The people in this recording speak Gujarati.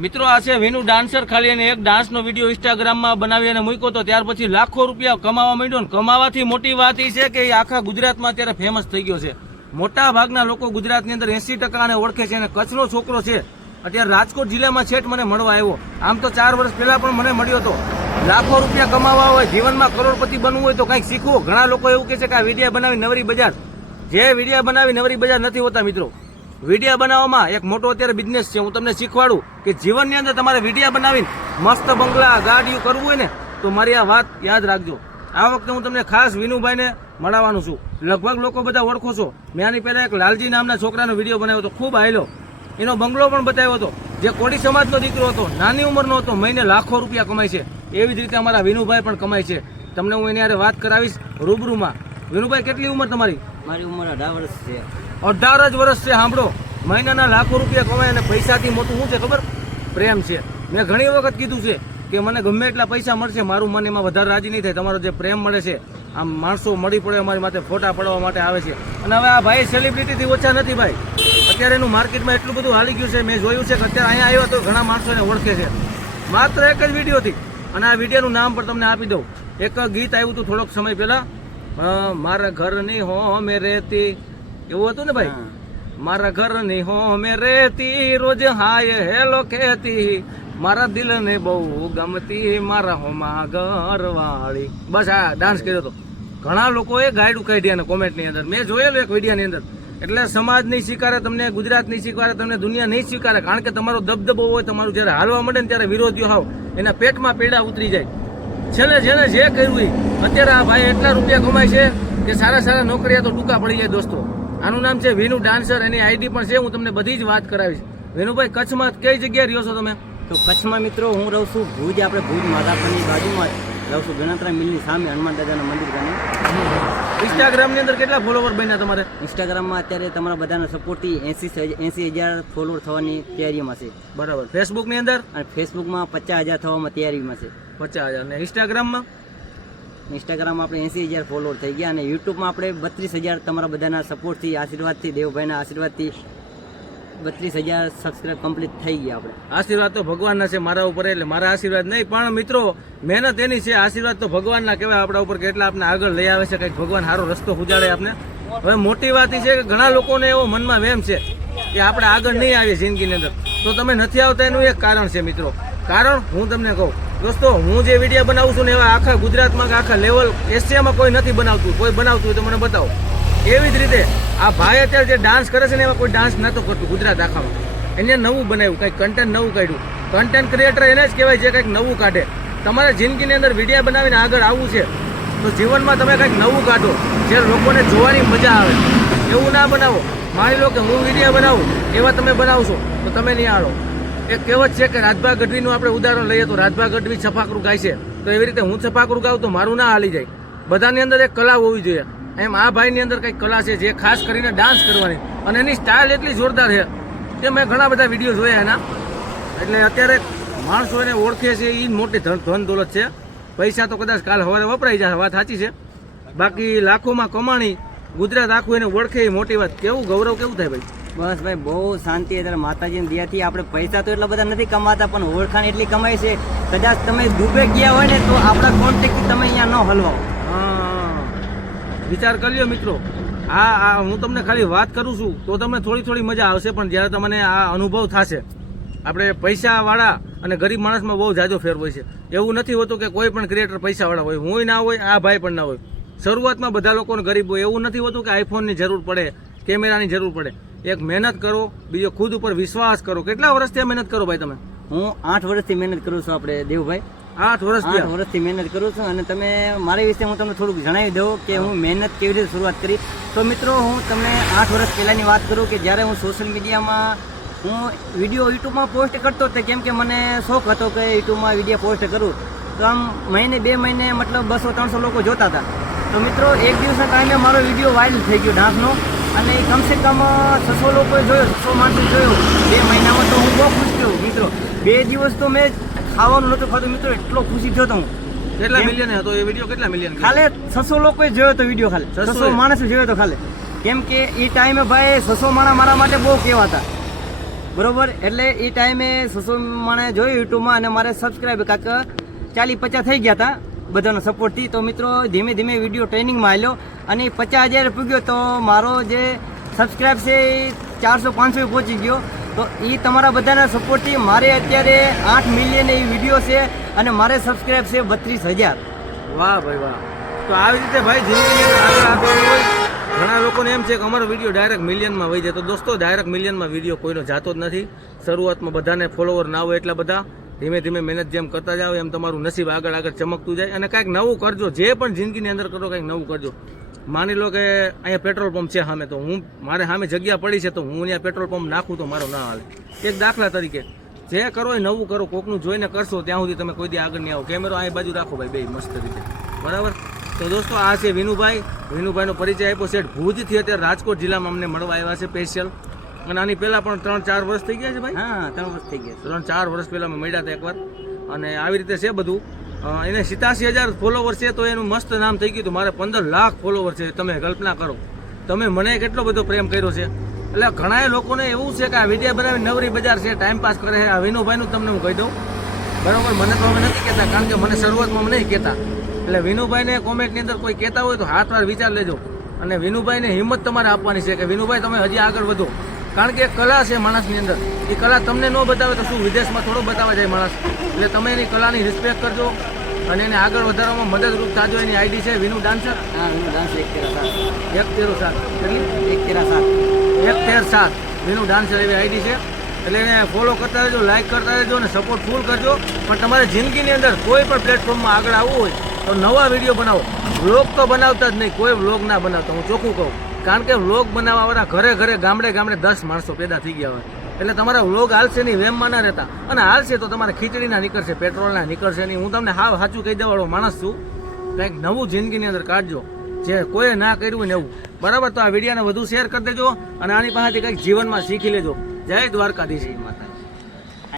મિત્રો, આ છે વિનુ ડાન્સર ખાલી એને એક ડાન્સનો વીડિયો ઇન્સ્ટાગ્રામમાં બનાવી અને મૂક્યો તો ત્યાર પછી લાખો રૂપિયા કમાવા માંડ્યો ને કમાવાથી મોટી વાત એ છે કે એ આખા ગુજરાતમાં અત્યારે ફેમસ થઈ ગયો છે. મોટા ભાગના લોકો ગુજરાતની અંદર એંસી ટકા આને ઓળખે છે અને કચ્છનો છોકરો છે. અત્યારે રાજકોટ જિલ્લામાં છેટ મને મળવા આવ્યો. આમ તો ચાર વર્ષ પહેલાં પણ મને મળ્યો હતો. લાખો રૂપિયા કમાવા હોય, જીવનમાં કરોડપતિ બનવું હોય તો કંઈક શીખવું. ઘણા લોકો એવું કહે છે કે આ વિડીયા બનાવી નવરી બજાર. જે વિડીયા બનાવી નવરી બજાર નથી હોતા મિત્રો. વિડીયા બનાવવામાં એક મોટો અત્યારે બિઝનેસ છે. હું તમને શીખવાડું કે જીવનની અંદર તમારે વિડીયા બનાવીને મસ્ત બંગલા, ગાડીઓ કરવું હોય ને, તો મારી આ વાત યાદ રાખજો. આ વખતે હું તમને ખાસ વિનુભાઈને મળવાનું છું. લગભગ લોકો બધા ઓળખો છો. મેં આની પહેલાં એક લાલજી નામના છોકરાનો વીડિયો બનાવ્યો હતો. ખૂબ હાયલો. એનો બંગલો પણ બતાવ્યો હતો. જે કોડી સમાજનો દીકરો હતો. નાની ઉંમરનો હતો. મહિને લાખો રૂપિયા કમાય છે. એવી જ રીતે અમારા વિનુભાઈ પણ કમાય છે. તમને હું એની હારે વાત કરાવીશ રૂબરૂમાં. વિનુભાઈ, કેટલી ઉંમર તમારી? મારી ઉંમર અઢાર વર્ષ છે. અઢાર જ વર્ષ છે, સાંભળો. મહિનાના લાખો રૂપિયા કમાય અને પૈસાથી મોટું શું છે ખબર? પ્રેમ છે. મેં ઘણી વખત કીધું છે કે મને ગમે એટલા પૈસા મળશે, મારું મન એમાં વધારે રાજી નહીં થાય. તમારો જે પ્રેમ મળે છે, આમ માણસો મળી પડે, અમારી માટે ફોટા પડવા માટે આવે છે. અને હવે આ ભાઈ સેલિબ્રિટીથી ઓછા નથી ભાઈ. અત્યારે એનું માર્કેટમાં એટલું બધું હાલી ગયું છે, મેં જોયું છે કે અત્યારે અહીંયા આવ્યો તો ઘણા માણસોને ઓળખે છે. માત્ર એક જ વિડીયોથી. અને આ વિડીયોનું નામ પણ તમને આપી દઉં. એક ગીત આવ્યું હતું થોડોક સમય પહેલા. મારા ઘરની હો મે રેતી. એવું હતું ને ભાઈ. મારા ઘરની હો મે રેતી રોજ હાય હેલો કહેતી. મારા દિલને બહુ ગમતી મારા હોમાં ઘરવાળી બસ આ ડાન્સ કર્યો હતો ઘણા લોકોએ ગાયડું કાઢ્યા કોમેન્ટની અંદર. મેં જોયેલું એક વિડીયોની અંદર. એટલે સમાજ નહીં સ્વીકારે તમને ગુજરાત નહીં સ્વીકારે તમને દુનિયા નહીં સ્વીકારે. કારણ કે તમારો દબદબો હોય તમારું જ્યારે હાલવા મળે ને ત્યારે વિરોધીઓ હાવ એના પેટમાં પેડા ઉતરી જાય. છેલ્લે જેને જે કર્યું એ, અત્યારે આ ભાઈ એટલા રૂપિયા કમાય છે કે સારા સારા નોકરીયા તો ટૂંકા પડી જાય દોસ્તો. આનું નામ છે વિનુ ડાન્સર, એની આઈડી પણ છે, હું તમને બધી જ વાત કરાવીશ. વિનુભાઈ, કચ્છમાં કઈ જગ્યાએ રહ્યો છો તમે? તો કચ્છમાં મિત્રો હું રહું છું ભુજ, આપણે ભુજ માધાપરની બાજુમાં જ રહું છું. ગણતરા મિલની સામે હનુમાન દાદાના મંદિર ગામે ઇન્સ્ટાગ્રામની અંદર કેટલા ફોલોવર બન્યા તમારે? ઇન્સ્ટાગ્રામમાં અત્યારે તમારા બધાના સપોર્ટથી એંસી એંસી હજાર ફોલોવર થવાની તૈયારીમાં છે. બરાબર. ફેસબુકની અંદર? અને ફેસબુકમાં પચાસ હજાર થવામાં તૈયારીમાં છે. પચાસ હજાર. ને ઇન્સ્ટાગ્રામમાં ઇન્સ્ટાગ્રામમાં આપણે એંસી હજાર ફોલોવર થઈ ગયા અને યુટ્યુબમાં આપણે બત્રીસ હજાર તમારા બધાના સપોર્ટથી આશીર્વાદથી દેવભાઈના આશીર્વાદથી બત્રીસ હજાર સબસ્ક્રાઈબ કમ્પ્લીટ થઈ ગયા આપણે. આશીર્વાદ તો ભગવાનના છે મારા ઉપર એટલે મારા આશીર્વાદ નહીં, પણ મિત્રો, મહેનત એની છે, આશીર્વાદ તો ભગવાનના કહેવાય. આપણા ઉપર કેટલા આપણે આગળ લઈ આવે છે, કંઈક ભગવાન સારો રસ્તો ઉજાડે આપણે હવે મોટી વાત એ છે કે ઘણા લોકોને એવો મનમાં વહેમ છે કે આપણે આગળ નહીં આવીએ જિંદગીની અંદર. તો તમે નથી આવતા એનું એક કારણ છે, મિત્રો. કારણ હું તમને કહું, દોસ્તો, હું જે વીડિયો બનાવું છું ને એવા આખા ગુજરાતમાં આખા લેવલ એશિયામાં કોઈ નથી બનાવતું. કોઈ બનાવતું હોય તો મને બતાવો. એવી જ રીતે આ ભાઈ અત્યારે જે ડાન્સ કરે છે ને એમાં કોઈ ડાન્સ નતો કરતું ગુજરાત આખામાં. એને નવું બનાવ્યું, કંઈક કન્ટેન્ટ નવું કાઢ્યું. કન્ટેન્ટ ક્રિએટર એને જ કહેવાય જે કંઈક નવું કાઢે. તમારે જિંદગીની અંદર વિડીયા બનાવીને આગળ આવવું છે, તો જીવનમાં તમે કંઈક નવું કાઢો. જે લોકોને જોવાની મજા આવે. એવું ના બનાવો. માની લો કે હું વિડીયા બનાવું, એવા તમે બનાવશો, તો તમે નહીં આવો. એક કહેવત છે કે રાજભા ગઢવીનું આપણે ઉદાહરણ લઈએ તો રાજભા ગઢવી છપાકરું ગાય છે. તો એવી રીતે હું છપાકરું ગાઉં તો મારું ના હાલી જાય. બધાની અંદર એક કલા હોવી જોઈએ. એમ આ ભાઈની અંદર કંઈક કલા છે જે ખાસ કરીને ડાન્સ કરવાની. અને એની સ્ટાઇલ એટલી જોરદાર છે. કે મેં ઘણા બધા વીડિયો જોયા એના. એટલે અત્યારે માણસો એને ઓળખે છે એ મોટી ધન ધન દોલત છે. પૈસા તો કદાચ કાલ સવારે વપરાઈ જાય, વાત સાચી છે. બાકી લાખોમાં કમાણી, ગુજરાત આખું એને ઓળખે એ મોટી વાત. કેવું, ગૌરવ કેવું થાય ભાઈ? બસ ભાઈ, બહુ શાંતિ અત્યારે માતાજીની દયાથી આપણે પૈસા તો એટલા બધા નથી કમાતા, પણ ઓળખાણ એટલી કમાય છે. કદાચ તમે દુબઈ ગયા હોય ને, તો આપણા કોન્ટેક્ટથી તમે અહીંયા ન હલવાઓ. વિચાર કરી લો મિત્રો. આ આ હું તમને ખાલી વાત કરું છું, તો તમને થોડી થોડી મજા આવશે, પણ જ્યારે તમને આ અનુભવ થશે, આપણે પૈસાવાળા અને ગરીબ માણસમાં બહુ જાજો ફેર હોય છે. એવું નથી હોતું કે કોઈ પણ ક્રિએટર પૈસાવાળા હોય. હું ના હોય, આ ભાઈ પણ ના હોય. શરૂઆતમાં બધા લોકોને ગરીબ હોય. એવું નથી હોતું કે આઈફોનની જરૂર પડે કેમેરાની જરૂર પડે. એક મહેનત કરો, બીજો ખુદ ઉપર વિશ્વાસ કરો. કેટલા વર્ષથી મહેનત કરો ભાઈ તમે? હું આઠ વર્ષથી મહેનત કરું છું આપણે દેવભાઈ. આઠ વર્ષથી આઠ વર્ષથી મહેનત કરું છું અને તમે મારી વિશે હું તમને થોડુંક જણાવી દઉં કે હું મહેનત કેવી રીતે શરૂઆત કરી. તો મિત્રો હું તમને આઠ વર્ષ પહેલાંની વાત કરું કે જ્યારે હું સોશિયલ મીડિયામાં હું વીડિયો યુટ્યુબમાં પોસ્ટ કરતો હતો કેમ કે મને શોખ હતો કે યુટ્યુબમાં વીડિયો પોસ્ટ કરું. તો આમ મહિને બે મહિને મતલબ બસો ત્રણસો લોકો જોતા હતા. તો મિત્રો એક દિવસના ટાઈમે મારો વીડિયો વાયરલ થઈ ગયો ડાન્સનો અને કમસે કમ છસો લોકોએ જોયો છસો માણસો જોયો બે મહિનામાં. તો હું બહુ ખુશ થયો મિત્રો. બે દિવસ તો મેં ખાવાનું નતું ખાતું મિત્રો એટલો ખુશી થયો હું. કેટલા મિલિયન હતો? એ વીડિયો કેટલા મિલિયન ખાલે છસો લોકોએ જોયો તો વીડિયો ખાલે. 600 છસો માણસો જોયો તો ખાલે. કેમ કે એ ટાઈમે ભાઈ છસો માણા મારા માટે બહુ કહેવાતા. બરોબર? એટલે એ ટાઈમે સોશિયલ માણે જોયું યુટ્યુબમાં અને મારે સબસ્ક્રાઈબ કાંક ચાલીસ પચાસ થઈ ગયા હતા બધાનો સપોર્ટથી તો મિત્રો ધીમે ધીમે વીડિયો ટ્રેનિંગમાં આવ્યો અને પચાસ હજાર પૂગ્યો તો મારો જે સબસ્ક્રાઈબ છે એ ચારસો પાંચસો પહોંચી ગયો. તો એ તમારા બધાના સપોર્ટથી મારે અત્યારે આઠ મિલિયન એ વીડિયો છે અને મારે સબસ્ક્રાઇબ છે બત્રીસ હજાર. વાહ ભાઈ વાહ. તો આવી રીતે ભાઈ જિંદગીની આગળ આગળ હોય ઘણા લોકોને એમ છે કે અમારો વીડિયો ડાયરેક્ટ મિલિયનમાં વહી જાય. તો દોસ્તો ડાયરેક્ટ મિલિયનમાં વીડિયો કોઈનો જાતો જ નથી. શરૂઆતમાં બધાને ફોલોવર ના હોય એટલા બધા. ધીમે ધીમે મહેનત જેમ કરતા જાવ એમ તમારું નસીબ આગળ આગળ ચમકતું જાય. અને કાંઈક નવું કરજો. જે પણ જિંદગીની અંદર કરો, કંઈક નવું કરજો. માની લો કે અહીંયા પેટ્રોલ પંપ છે સામે તો હું મારે સામે જગ્યા પડી છે તો હું અહીંયા પેટ્રોલ પંપ નાખું તો મારો ના હાલે. એક દાખલા તરીકે જે કરો એ નવું કરો કોકનું જોઈને કરશો ત્યાં સુધી તમે કોઈ દી આગળ નહીં આવો. કેમેરો અહીં બાજુ રાખો ભાઈ બે મસ્ત રીતે. બરાબર? તો દોસ્તો આ છે વિનુભાઈ. વિનુભાઈનો પરિચય આપ્યો છે. ભુજથી અત્યારે રાજકોટ જિલ્લામાં અમને મળવા આવ્યા છે સ્પેશિયલ અને આની પહેલાં પણ ત્રણ ચાર વર્ષ થઈ ગયા છે ભાઈ? હા ત્રણ વર્ષ થઈ ગયા ત્રણ ચાર વર્ષ પહેલાં અમે મળ્યા હતા એકવાર. અને આવી રીતે છે બધું. એને સિતાસી હજાર ફોલોવર છે તો એનું મસ્ત નામ થઈ ગયું હતું. મારે પંદર લાખ ફોલોવર છે. તમે કલ્પના કરો. તમે મને કેટલો બધો પ્રેમ કર્યો છે. એટલે ઘણા લોકોને એવું છે કે આ વીડિયો બનાવી નવરી બજાર છે ટાઈમ પાસ કરે છે. આ વિનુભાઈનું તમને હું કહી દઉં. બરાબર? મને તો હવે નથી કહેતા, કારણ કે મને શરૂઆતમાં નહીં કહેતા. એટલે વિનુભાઈને કોમેન્ટની અંદર કોઈ કહેતા હોય તો હાથ વાર વિચાર લેજો. અને વિનુભાઈને હિંમત તમારે આપવાની છે કે, વિનુભાઈ, તમે હજી આગળ વધો. કારણ કે કલા છે માણસની અંદર. એ કલા તમને ન બતાવે તો શું? વિદેશમાં થોડો બતાવે જાય માણસ. એટલે તમે એની કલાની રિસ્પેક્ટ કરજો અને એને આગળ વધારવામાં મદદરૂપ થાજો. એની આઈડી છે વિનુ ડાન્સર. હા વિનુ ડાન્સ એક તેરા સાત. એક તેરો સાત. કેટલી? એક તેરા સાત. એક તેર સાત. વિનુ ડાન્સર એવી આઈડી છે. એટલે એને ફોલો કરતા રહેજો લાઇક કરતા રહેજો અને સપોર્ટ ફૂલ કરજો. પણ તમારે જિંદગીની અંદર કોઈ પણ પ્લેટફોર્મમાં આગળ આવવું હોય તો નવા વીડિયો બનાવો. વ્લોગ તો બનાવતા જ નહીં. કોઈ વ્લોગ ના બનાવતા. હું ચોખ્ખું કહું. કારણ કે વ્લોગ બનાવવાવાળા ઘરે ઘરે ગામડે ગામડે દસ માણસો પેદા થઈ ગયા હોય. એટલે તમારા વ્લોગ હાલશે નહીં, વેમમાં ના રહેતા. અને હાલશે તો તમારે ખીચડીના નીકળશે, પેટ્રોલના નીકળશે નહીં. હું તમને હાવ સાચું કહી દેવાળો માણસ છું. કંઈક નવું જિંદગીની અંદર કાઢજો. જે કોઈએ ના કર્યું ને એવું. બરાબર? તો આ વિડીયોને વધુ શેર કરી દેજો અને આની પાસેથી કંઈક જીવનમાં શીખી લેજો. જય દ્વારકાધીશ. માતા